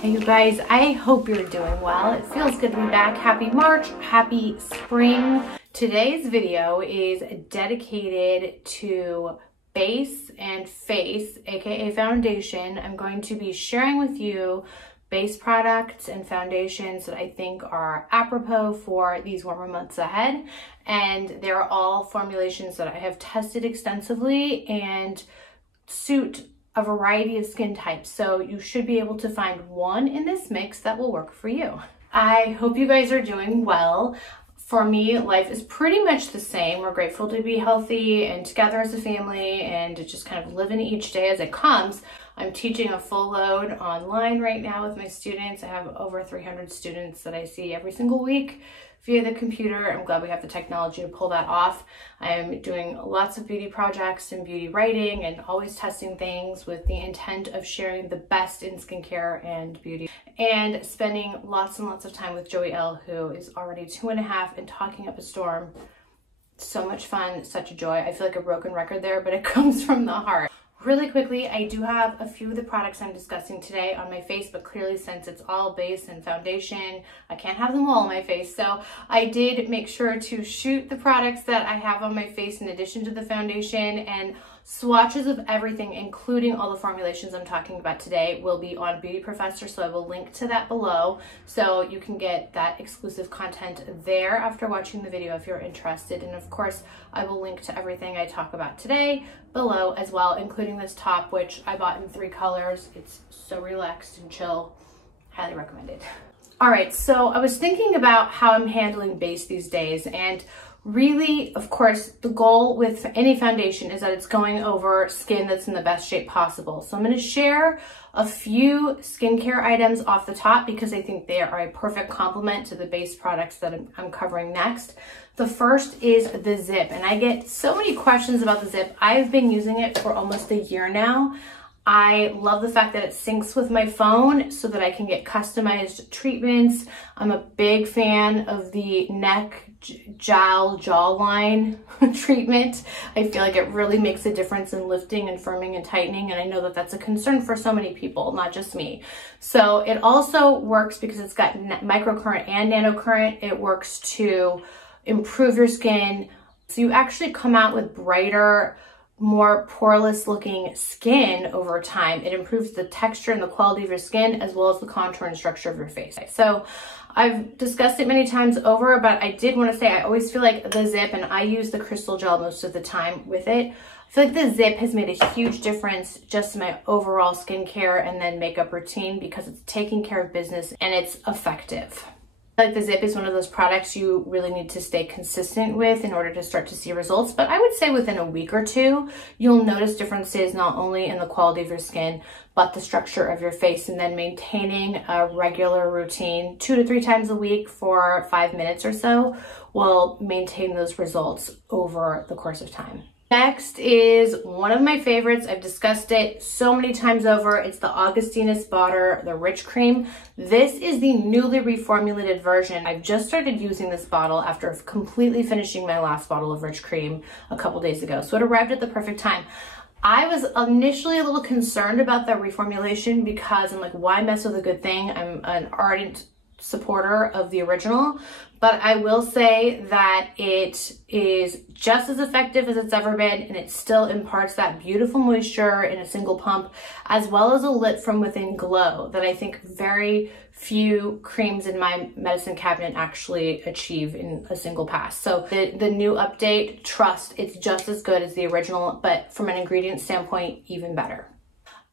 Hey you guys, I hope you're doing well. It feels good to be back. Happy March, happy spring. Today's video is dedicated to base and face, aka foundation. I'm going to be sharing with you base products and foundations that I think are apropos for these warmer months ahead. And they're all formulations that I have tested extensively and suit a variety of skin types. So you should be able to find one in this mix that will work for you. I hope you guys are doing well. For me, life is pretty much the same. We're grateful to be healthy and together as a family and just kind of living each day as it comes. I'm teaching a full load online right now with my students. I have over 300 students that I see every single week via the computer. I'm glad we have the technology to pull that off. I'm doing lots of beauty projects and beauty writing and always testing things with the intent of sharing the best in skincare and beauty, and spending lots and lots of time with Joey L, who is already 2.5 and talking up a storm. So much fun, such a joy. I feel like a broken record there, but it comes from the heart. Really quickly, I do have a few of the products I'm discussing today on my face, but clearly since it's all base and foundation, I can't have them all on my face. So I did make sure to shoot the products that I have on my face in addition to the foundation, and swatches of everything, including all the formulations I'm talking about today, will be on Beauty Professor, so I will link to that below so you can get that exclusive content there after watching the video if you're interested. And of course, I will link to everything I talk about today below as well, including this top, which I bought in 3 colors. It's so relaxed and chill. Highly recommended. All right, so I was thinking about how I'm handling base these days, and really, of course, the goal with any foundation is that it's going over skin that's in the best shape possible. So I'm going to share a few skincare items off the top because I think they are a perfect complement to the base products that I'm covering next. The first is the Zip, and I get so many questions about the Zip. I've been using it for almost a year now. I love the fact that it syncs with my phone so that I can get customized treatments. I'm a big fan of the neck jawline treatment. I feel like it really makes a difference in lifting and firming and tightening, and I know that that's a concern for so many people, not just me. So it also works because it's got microcurrent and nanocurrent. It works to improve your skin, so you actually come out with brighter, more poreless looking skin over time. It improves the texture and the quality of your skin as well as the contour and structure of your face. So I've discussed it many times over, but I did want to say I always feel like the Zip, and I use the crystal gel most of the time with it, I feel like the Zip has made a huge difference just in my overall skincare and then makeup routine because it's taking care of business and it's effective. Like the Zip is one of those products you really need to stay consistent with in order to start to see results. But I would say within a week or two, you'll notice differences not only in the quality of your skin, but the structure of your face. And then maintaining a regular routine 2 to 3 times a week for 5 minutes or so will maintain those results over the course of time. Next is one of my favorites. I've discussed it so many times over. It's the Augustinus Bader, the Rich Cream. This is the newly reformulated version. I've just started using this bottle after completely finishing my last bottle of Rich Cream a couple days ago. So it arrived at the perfect time. I was initially a little concerned about the reformulation because I'm like, why mess with a good thing? I'm an ardent supporter of the original, but I will say that it is just as effective as it's ever been, and it still imparts that beautiful moisture in a single pump, as well as a lit from within glow that I think very few creams in my medicine cabinet actually achieve in a single pass. So the new update, trust, it's just as good as the original, but from an ingredient standpoint, even better.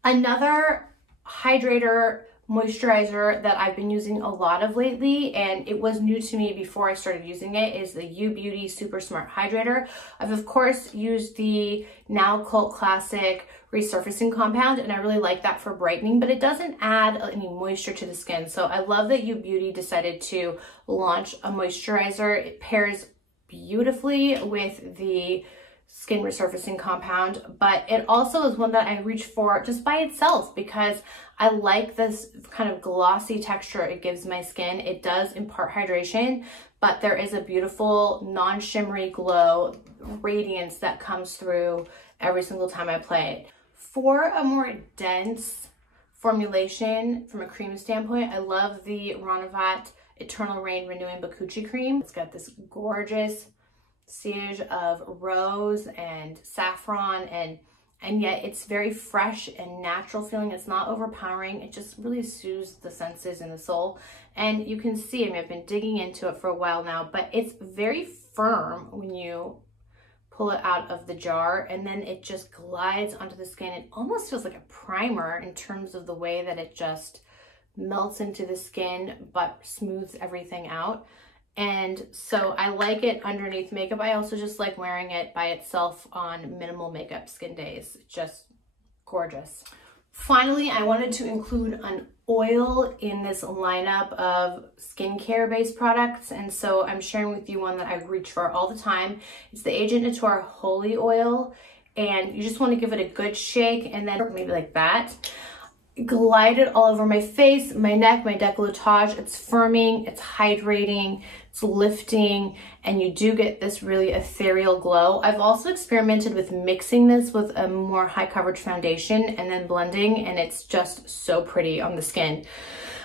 Another hydrator moisturizer that I've been using a lot of lately, and it was new to me before I started using it, is the U Beauty Super Smart Hydrator. I've of course used the now cult classic resurfacing compound, and I really like that for brightening, but it doesn't add any moisture to the skin. So I love that U Beauty decided to launch a moisturizer. It pairs beautifully with the skin resurfacing compound, but it also is one that I reach for just by itself because I like this kind of glossy texture it gives my skin. It does impart hydration, but there is a beautiful non-shimmery glow radiance that comes through every single time I apply it. For a more dense formulation from a cream standpoint. I love the Renovat Eternal Rain Renewing Bakuchi Cream. It's got this gorgeous siege of rose and saffron, and yet it's very fresh and natural feeling. It's not overpowering. It just really soothes the senses and the soul. And you can see, I mean, I've been digging into it for a while now, but it's very firm when you pull it out of the jar, and then it just glides onto the skin. It almost feels like a primer in terms of the way that it just melts into the skin but smooths everything out. And so I like it underneath makeup. I also just like wearing it by itself on minimal makeup skin days. Just gorgeous. Finally, I wanted to include an oil in this lineup of skincare based products, and so I'm sharing with you one that I reach for all the time. It's the Agent Nature Holy Oil, and you just want to give it a good shake, and then maybe like that. Glide it all over my face, my neck, my décolletage. It's firming, it's hydrating, it's lifting, and you do get this really ethereal glow. I've also experimented with mixing this with a more high coverage foundation and then blending, and it's just so pretty on the skin.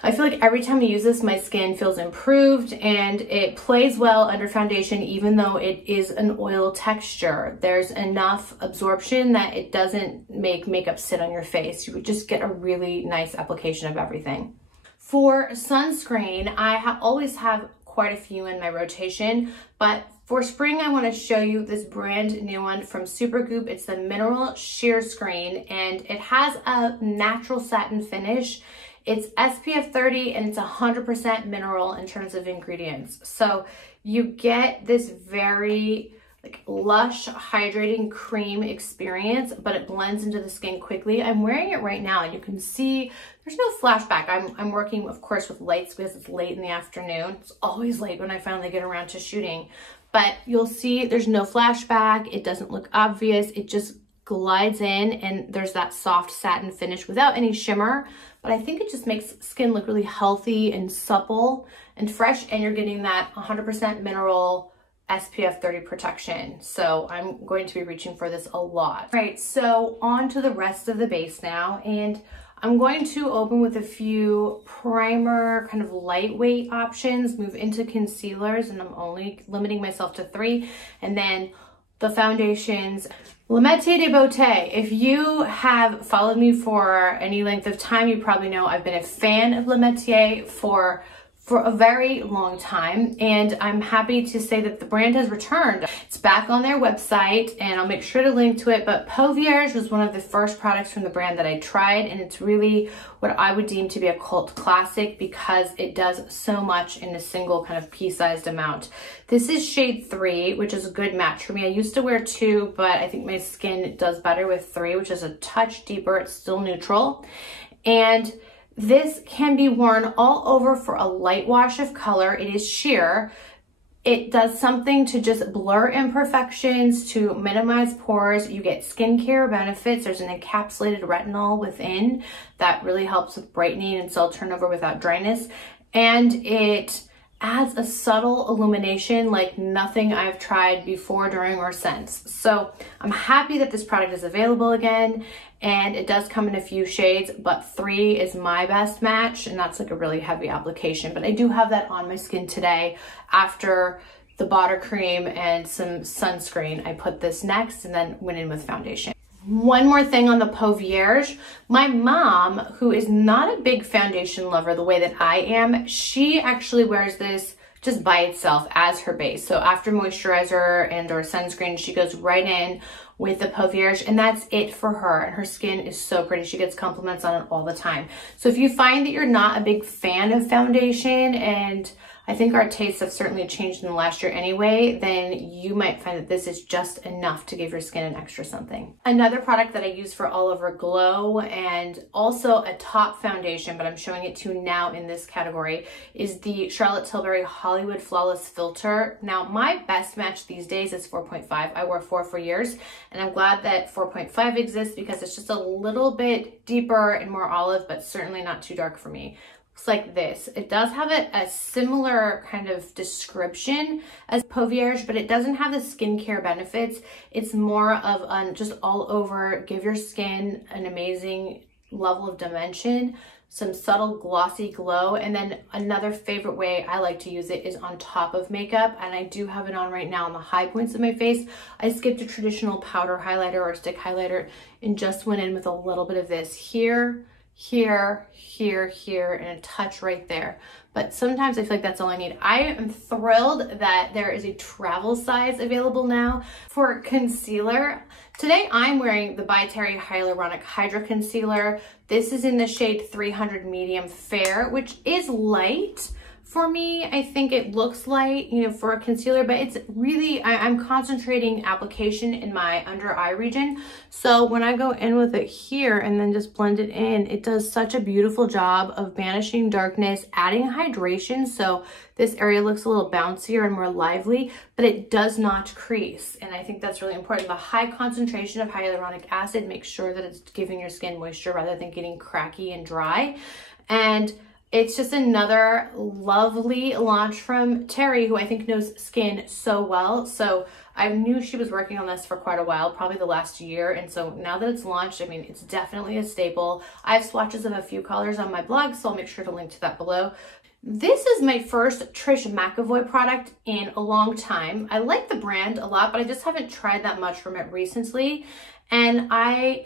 I feel like every time I use this, my skin feels improved, and it plays well under foundation even though it is an oil texture. There's enough absorption that it doesn't make makeup sit on your face. You would just get a really nice application of everything. For sunscreen, I always have quite a few in my rotation, but for spring, I want to show you this brand new one from SUPERGOOP. It's the Mineral Sheer Screen, and it has a natural satin finish. It's SPF 30 and it's 100% mineral in terms of ingredients. So you get this very like lush, hydrating cream experience, but it blends into the skin quickly. I'm wearing it right now, and you can see there's no flashback. I'm working, of course, with lights because it's late in the afternoon. It's always late when I finally get around to shooting. But you'll see there's no flashback. It doesn't look obvious. It just glides in, and there's that soft satin finish without any shimmer. But I think it just makes skin look really healthy and supple and fresh, and you're getting that 100% mineral SPF 30 protection. So I'm going to be reaching for this a lot. All right, so on to the rest of the base now, and I'm going to open with a few primer, kind of lightweight options, move into concealers, and I'm only limiting myself to 3, and then the foundations. Le Métier de Beauté. If you have followed me for any length of time, you probably know I've been a fan of Le Métier for a very long time, and I'm happy to say that the brand has returned. It's back on their website, and I'll make sure to link to it, but Peau Vierge was one of the first products from the brand that I tried, and it's really what I would deem to be a cult classic because it does so much in a single kind of pea-sized amount. This is shade 3, which is a good match for me. I used to wear 2, but I think my skin does better with 3, which is a touch deeper. It's still neutral, and this can be worn all over for a light wash of color. It is sheer. It does something to just blur imperfections, to minimize pores. You get skincare benefits. There's an encapsulated retinol within that really helps with brightening and cell turnover without dryness. And it adds a subtle illumination like nothing I've tried before, during, or since. So I'm happy that this product is available again, and it does come in a few shades, but 3 is my best match, and that's like a really heavy application. But I do have that on my skin today after the butter cream and some sunscreen. I put this next and then went in with foundation. One more thing on the Peau Vierge. My mom, who is not a big foundation lover the way that I am, she actually wears this just by itself as her base. So after moisturizer and or sunscreen, she goes right in with the Peau Vierge, and that's it for her. And her skin is so pretty. She gets compliments on it all the time. So if you find that you're not a big fan of foundation, and I think our tastes have certainly changed in the last year anyway, then you might find that this is just enough to give your skin an extra something. Another product that I use for all over glow, and also a top foundation, but I'm showing it to you now in this category, is the Charlotte Tilbury Hollywood Flawless Filter. Now, my best match these days is 4.5. I wore 4 for years, and I'm glad that 4.5 exists because it's just a little bit deeper and more olive, but certainly not too dark for me. Looks like this. It does have a similar kind of description as Peau Vierge, but it doesn't have the skincare benefits. It's more of just all over, give your skin an amazing level of dimension, some subtle glossy glow. And then another favorite way I like to use it is on top of makeup. And I do have it on right now on the high points of my face. I skipped a traditional powder highlighter or stick highlighter and just went in with a little bit of this here, here, here, here, and a touch right there. But sometimes I feel like that's all I need. I am thrilled that there is a travel size available now for concealer. Today I'm wearing the by TRISH Hyaluronic Hydra Concealer. This is in the shade 300 Medium Fair, which is light. For me, I think it looks light, you know, for a concealer, but it's really, I'm concentrating application in my under eye region. So when I go in with it here and then just blend it in, it does such a beautiful job of banishing darkness, adding hydration. So this area looks a little bouncier and more lively, but it does not crease. And I think that's really important. The high concentration of hyaluronic acid makes sure that it's giving your skin moisture rather than getting cracky and dry. And it's just another lovely launch from Terry, who I think knows skin so well. So I knew she was working on this for quite a while, probably the last year. And so now that it's launched, I mean, it's definitely a staple. I have swatches of a few colors on my blog, so I'll make sure to link to that below. This is my first TRISH McEvoy product in a long time. I like the brand a lot, but I just haven't tried that much from it recently. And I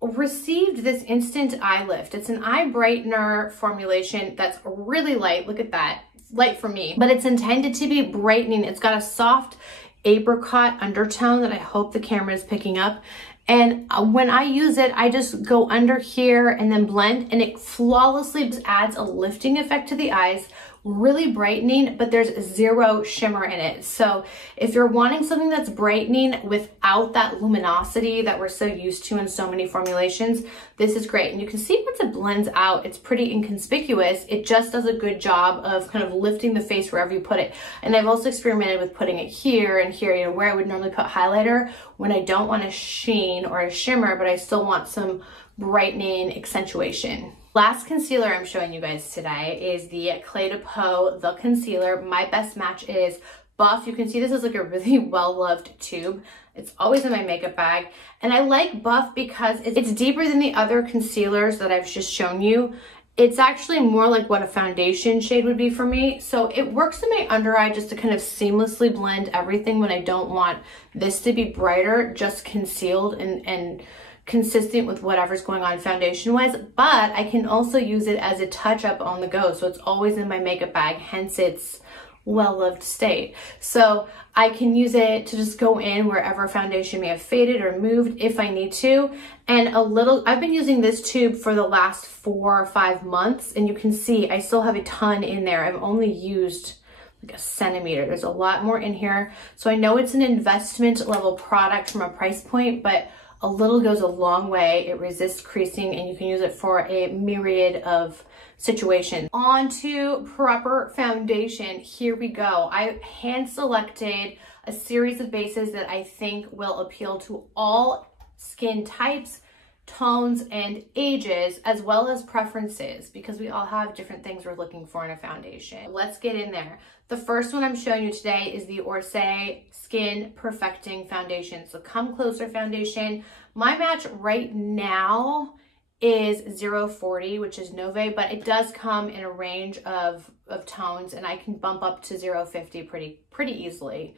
received this instant eye lift. It's an eye brightener formulation that's really light. Look at that, light for me, but it's intended to be brightening. It's got a soft apricot undertone that I hope the camera is picking up. And when I use it, I just go under here and then blend, and it flawlessly just adds a lifting effect to the eyes, really brightening, but there's zero shimmer in it. So if you're wanting something that's brightening without that luminosity that we're so used to in so many formulations, this is great. And you can see once it blends out, it's pretty inconspicuous. It just does a good job of kind of lifting the face wherever you put it. And I've also experimented with putting it here and here, you know, where I would normally put highlighter when I don't want a sheen or a shimmer, but I still want some brightening accentuation. Last concealer I'm showing you guys today is the Clé de Peau The Concealer. My best match is Buff. You can see this is like a really well-loved tube. It's always in my makeup bag. And I like Buff because it's deeper than the other concealers that I've just shown you. It's actually more like what a foundation shade would be for me. So it works in my under eye just to kind of seamlessly blend everything when I don't want this to be brighter, just concealed and consistent with whatever's going on foundation wise, but I can also use it as a touch up on the go. So it's always in my makeup bag, hence its well-loved state. So I can use it to just go in wherever foundation may have faded or moved if I need to. And I've been using this tube for the last 4 or 5 months, and you can see I still have a ton in there. I've only used like a centimeter. There's a lot more in here. So I know it's an investment level product from a price point, but a little goes a long way. It resists creasing, and you can use it for a myriad of situations. On to proper foundation. Here we go. I hand selected a series of bases that I think will appeal to all skin types, tones, and ages, as well as preferences, because we all have different things we're looking for in a foundation. Let's get in there. The first one I'm showing you today is the Orsay Skin Perfecting Foundation. So Come Closer foundation. My match right now is 040, which is Nove, but it does come in a range of tones, and I can bump up to 050 pretty easily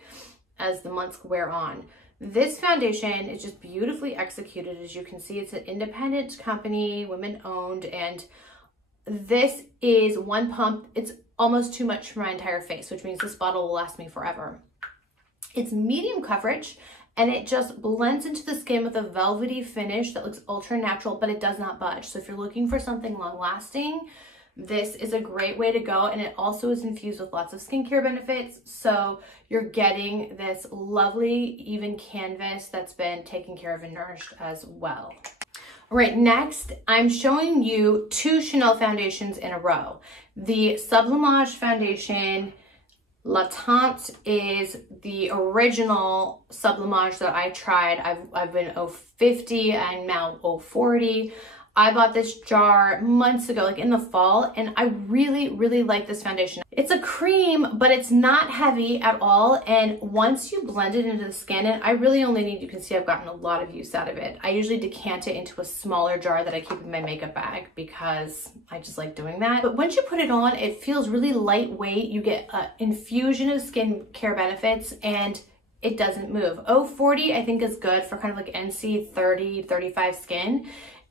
as the months wear on. This foundation is just beautifully executed. As you can see, it's an independent company, women owned, and this is one pump. It's almost too much for my entire face, which means this bottle will last me forever. It's medium coverage, and it just blends into the skin with a velvety finish that looks ultra natural, but it does not budge. So if you're looking for something long lasting, this is a great way to go. And it also is infused with lots of skincare benefits. So you're getting this lovely, even canvas that's been taken care of and nourished as well. All right, next, I'm showing you 2 Chanel foundations in a row. The Sublimage foundation, La Tante, is the original Sublimage that I tried. I've been 050 and now 040. I bought this jar months ago, like in the fall, and I really, really like this foundation. It's a cream, but it's not heavy at all. And once you blend it into the skin, and I really only need, you can see I've gotten a lot of use out of it. I usually decant it into a smaller jar that I keep in my makeup bag because I just like doing that. But once you put it on, it feels really lightweight. You get an infusion of skincare benefits, and it doesn't move. 040 I think is good for kind of like NC 30, 35 skin.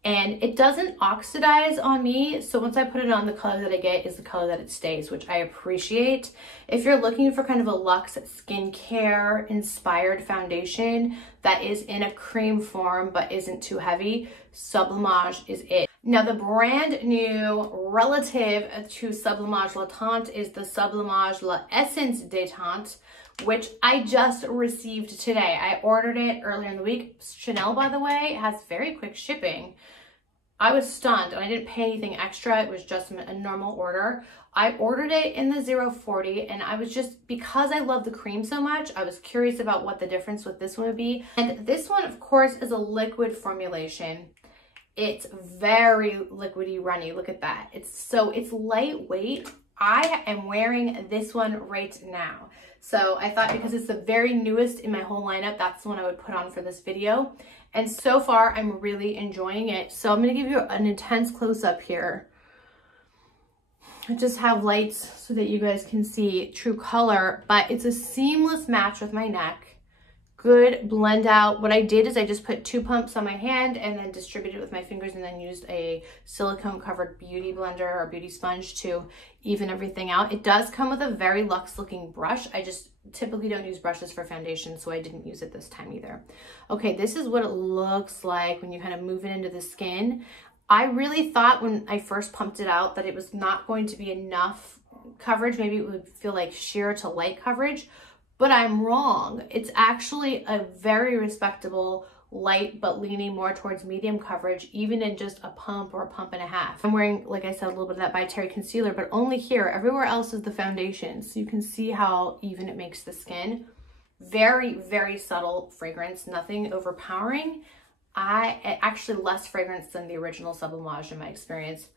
And it doesn't oxidize on me, so once I put it on, the color that I get is the color that it stays, which I appreciate. If you're looking for kind of a luxe skincare inspired foundation that is in a cream form but isn't too heavy, Sublimage is it. Now the brand new relative to Sublimage La Tente is the Sublimage La Essence Détente, which I just received today. I ordered it earlier in the week. Chanel, by the way, has very quick shipping. I was stunned, and I didn't pay anything extra. It was just a normal order. I ordered it in the 040, and I was just, because I love the cream so much, I was curious about what the difference with this one would be. And this one, of course, is a liquid formulation. It's very liquidy runny. Look at that. It's lightweight. I am wearing this one right now. So I thought, because it's the very newest in my whole lineup, that's the one I would put on for this video. And so far, I'm really enjoying it. So I'm gonna give you an intense close-up here. I just have lights so that you guys can see true color, but it's a seamless match with my neck. Good blend out. What I did is I just put 2 pumps on my hand and then distributed with my fingers, and then used a silicone covered beauty blender or beauty sponge to even everything out. It does come with a very luxe looking brush. I just typically don't use brushes for foundation, so I didn't use it this time either. Okay, this is what it looks like when you kind of move it into the skin. I really thought when I first pumped it out that it was not going to be enough coverage. Maybe it would feel like sheer to light coverage, but I'm wrong. It's actually a very respectable light, but leaning more towards medium coverage, even in just a pump or a pump and a half. I'm wearing, like I said, a little bit of that By Terry concealer, but only here. Everywhere else is the foundation. So you can see how even it makes the skin. Very, very subtle fragrance, nothing overpowering. Actually less fragrance than the original Sublimage in my experience.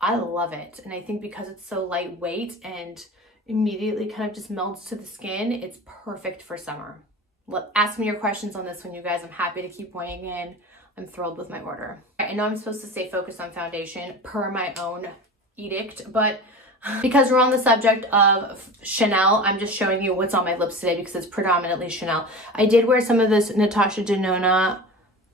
I love it. And I think because it's so lightweight and immediately kind of just melts to the skin, it's perfect for summer. Ask me your questions on this one, you guys. I'm happy to keep weighing in. I'm thrilled with my order. I know I'm supposed to stay focused on foundation per my own edict, but because we're on the subject of Chanel, I'm just showing you what's on my lips today because it's predominantly Chanel. I did wear some of this Natasha Denona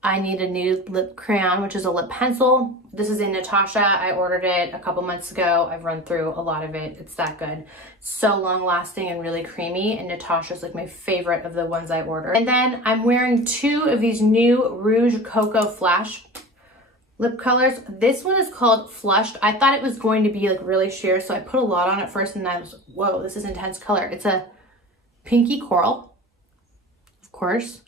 I Need a Nude Lip Crayon, which is a lip pencil. This is in Natasha. I ordered it a couple months ago. I've run through a lot of it. It's that good. So long lasting and really creamy. And Natasha's like my favorite of the ones I ordered. And then I'm wearing 2 of these new Rouge Cocoa Flash lip colors. This one is called Flushed. I thought it was going to be like really sheer, so I put a lot on at first and I was, whoa, this is intense color. It's a pinky coral, of course.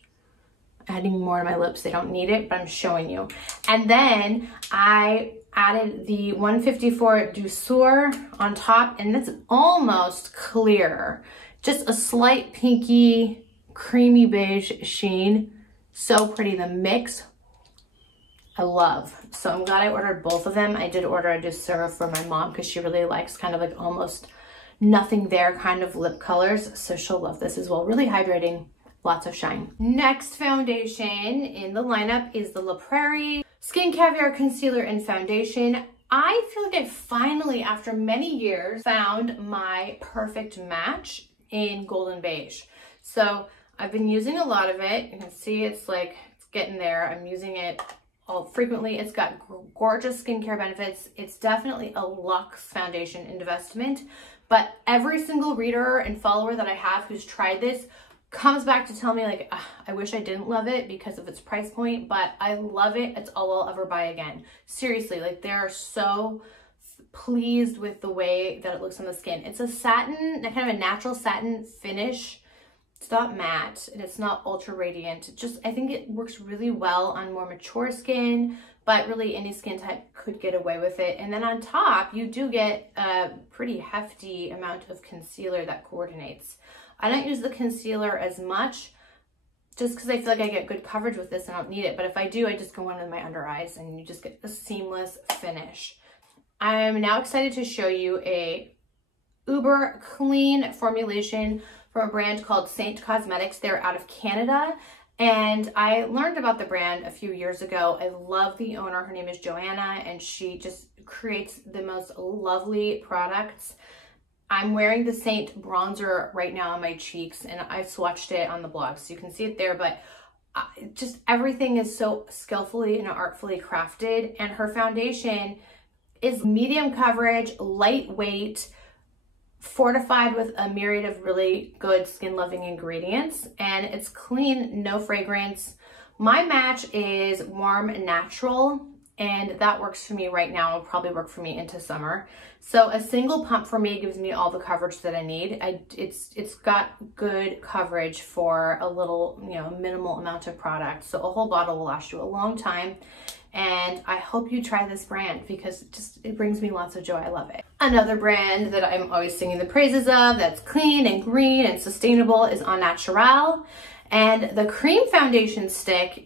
Adding more to my lips. They don't need it, but I'm showing you. And then I added the 154 Douceur on top, and it's almost clear. Just a slight pinky, creamy beige sheen. So pretty. The mix, I love. So I'm glad I ordered both of them. I did order a Douceur for my mom because she really likes kind of like almost nothing there kind of lip colors. So she'll love this as well. Really hydrating. Lots of shine. Next foundation in the lineup is the La Prairie Skin Caviar Concealer and Foundation. I feel like I finally, after many years, found my perfect match in Golden Beige. So I've been using a lot of it. You can see it's getting there. I'm using it all frequently. It's got gorgeous skincare benefits. It's definitely a luxe foundation investment, but every single reader and follower that I have who's tried this comes back to tell me like, I wish I didn't love it because of its price point, but I love it. It's all I'll ever buy again. Seriously, like they're so pleased with the way that it looks on the skin. It's a satin, kind of a natural satin finish. It's not matte and it's not ultra radiant. I think it works really well on more mature skin, but really any skin type could get away with it. And then on top, you do get a pretty hefty amount of concealer that coordinates. I don't use the concealer as much. just because I feel like I get good coverage with this, I don't need it. But if I do, I just go in with my under eyes and you just get a seamless finish. I'm now excited to show you a uber clean formulation from a brand called Saint Cosmetics. They're out of Canada. And I learned about the brand a few years ago. I love the owner. Her name is Joanna, and she just creates the most lovely products. I'm wearing the Saint bronzer right now on my cheeks, and I swatched it on the blog, so you can see it there, but just everything is so skillfully and artfully crafted. And her foundation is medium coverage, lightweight, fortified with a myriad of really good skin loving ingredients, and it's clean, no fragrance. My match is warm and natural, and that works for me right now. It'll probably work for me into summer. So a single pump for me gives me all the coverage that I need. It's got good coverage for a little, minimal amount of product. So a whole bottle will last you a long time. And I hope you try this brand because it brings me lots of joy. I love it. Another brand that I'm always singing the praises of that's clean and green and sustainable is Au Naturel. And the cream foundation stick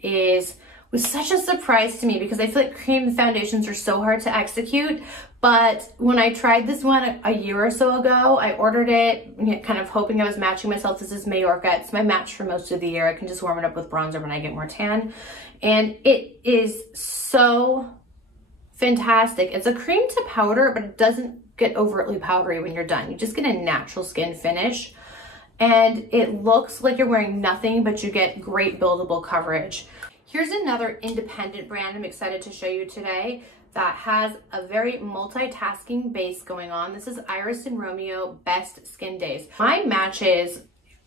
was such a surprise to me because I feel like cream foundations are so hard to execute. But when I tried this one a year or so ago, I ordered it kind of hoping I was matching myself. This is Majorca. It's my match for most of the year. I can just warm it up with bronzer when I get more tan. And it is so fantastic. It's a cream to powder, but it doesn't get overtly powdery when you're done. You just get a natural skin finish. And it looks like you're wearing nothing, but you get great buildable coverage. Here's another independent brand I'm excited to show you today that has a very multitasking base going on. This is Iris and Romeo Best Skin Days. My matches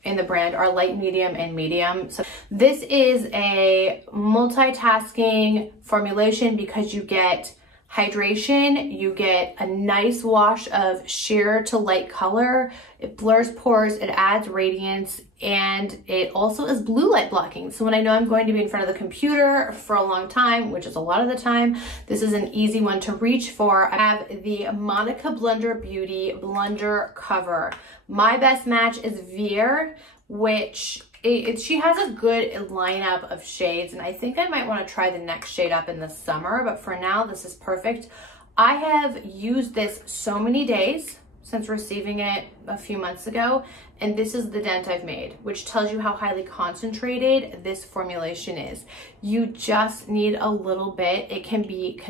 in the brand are light, medium, and medium. So this is a multitasking formulation because you get hydration, you get a nice wash of sheer to light color, it blurs pores, it adds radiance, and it also is blue light blocking. So when I know I'm going to be in front of the computer for a long time, which is a lot of the time, this is an easy one to reach for. I have the Monica Blunder Beauty Blunder Cover. My best match is Veer, which she has a good lineup of shades, and I think I might want to try the next shade up in the summer, but for now this is perfect. I have used this so many days since receiving it a few months ago, and this is the dent I've made, which tells you how highly concentrated this formulation is. You just need a little bit. It can be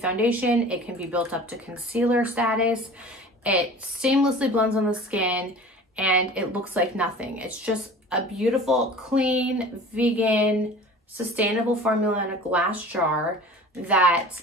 foundation, it can be built up to concealer status. It seamlessly blends on the skin and it looks like nothing. It's just a beautiful, clean, vegan, sustainable formula in a glass jar that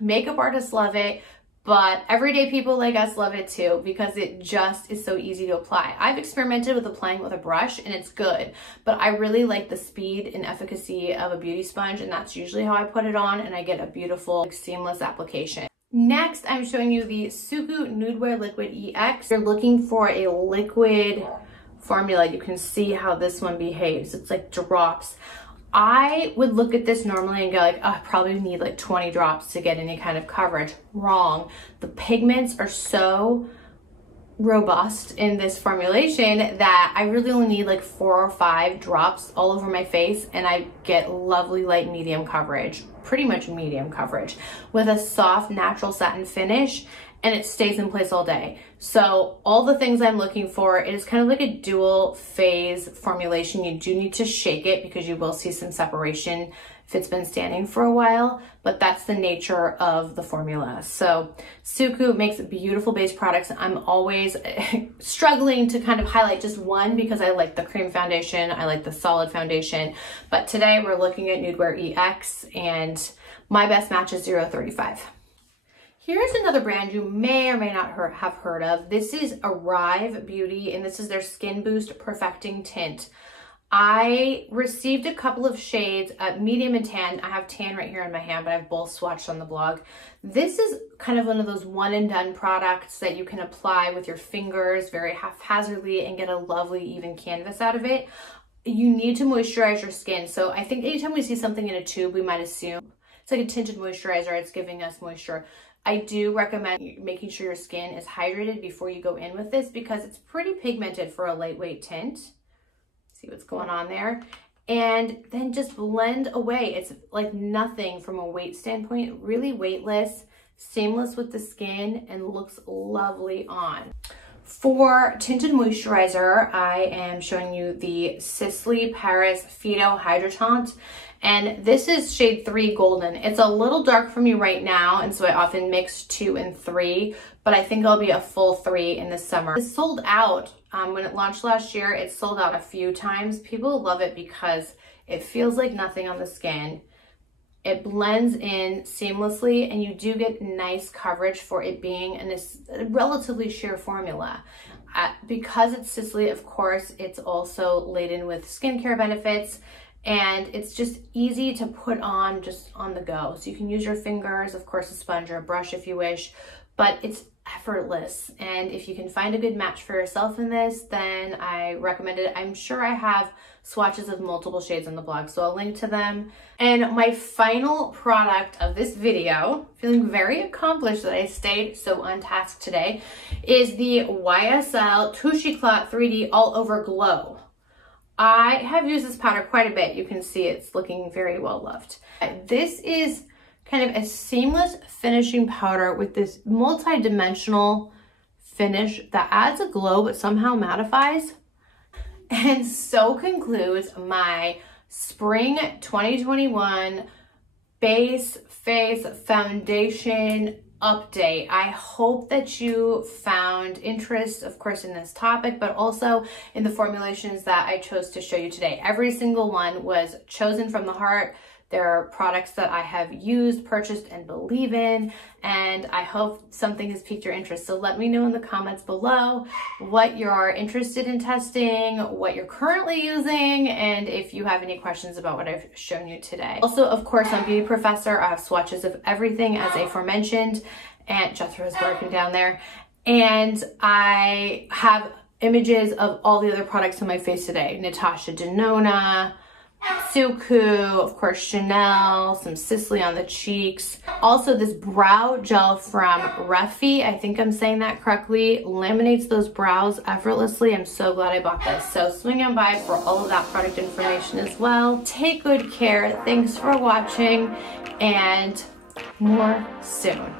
makeup artists love it, but everyday people like us love it too because it just is so easy to apply. I've experimented with applying it with a brush and it's good, but I really like the speed and efficacy of a beauty sponge, and that's usually how I put it on, and I get a beautiful, seamless application. Next, I'm showing you the Suku Nude Wear Liquid EX. If you're looking for a liquid formula, you can see how this one behaves. It's like drops. I would look at this normally and go like, oh, I probably need like 20 drops to get any kind of coverage. Wrong. The pigments are so robust in this formulation that I really only need like 4 or 5 drops all over my face, and I get lovely light medium coverage, pretty much medium coverage, with a soft natural satin finish, and it stays in place all day. So all the things I'm looking for, it is kind of like a dual phase formulation. You do need to shake it because you will see some separation if it's been standing for a while, but that's the nature of the formula. So Suku makes beautiful base products. I'm always struggling to kind of highlight just one because I like the cream foundation, I like the solid foundation, but today we're looking at Nude Wear EX, and my best match is 035. Here's another brand you may or may not have heard of. This is Arrive Beauty, and this is their Skin Boost Perfecting Tint. I received a couple of shades, medium and tan. I have tan right here in my hand, but I have both swatched on the blog. This is kind of one of those one and done products that you can apply with your fingers very haphazardly and get a lovely even canvas out of it. You need to moisturize your skin. So I think anytime we see something in a tube, we might assume it's like a tinted moisturizer, it's giving us moisture. I do recommend making sure your skin is hydrated before you go in with this because it's pretty pigmented for a lightweight tint. See what's going on there? and then just blend away. It's like nothing from a weight standpoint, really weightless, seamless with the skin, and looks lovely on. For tinted moisturizer, I am showing you the Sisley Paris Phyto Hydratant, and this is shade 3 Golden. It's a little dark for me right now, and so I often mix 2 and 3, but I think it'll be a full 3 in the summer. It's sold out. When it launched last year, it sold out a few times. People love it because it feels like nothing on the skin. It blends in seamlessly, and you do get nice coverage for it being a relatively sheer formula. Because it's Sisley, of course, it's also laden with skincare benefits, and it's just easy to put on just on the go. So you can use your fingers, of course, a sponge or a brush if you wish, but it's effortless. And if you can find a good match for yourself in this, then I recommend it. I'm sure I have swatches of multiple shades on the blog, so I'll link to them. And my final product of this video, feeling very accomplished that I stayed so on task today, is the YSL Touche Clot 3D All Over Glow. I have used this powder quite a bit. You can see it's looking very well loved. This is kind of a seamless finishing powder with this multi-dimensional finish that adds a glow but somehow mattifies. And so concludes my spring 2021 base face foundation update. I hope that you found interest, of course, in this topic, but also in the formulations that I chose to show you today. Every single one was chosen from the heart. There are products that I have used, purchased, and believe in, and I hope something has piqued your interest. So let me know in the comments below what you're interested in testing, what you're currently using, and if you have any questions about what I've shown you today. Also, of course, on Beauty Professor, I have swatches of everything as aforementioned, and Jethro's working down there, and I have images of all the other products on my face today. Natasha Denona, Suku, of course Chanel, some Sisley on the cheeks. Also this brow gel from Refi, I think I'm saying that correctly, laminates those brows effortlessly. I'm so glad I bought this. So swing on by for all of that product information as well. Take good care. Thanks for watching, and more soon.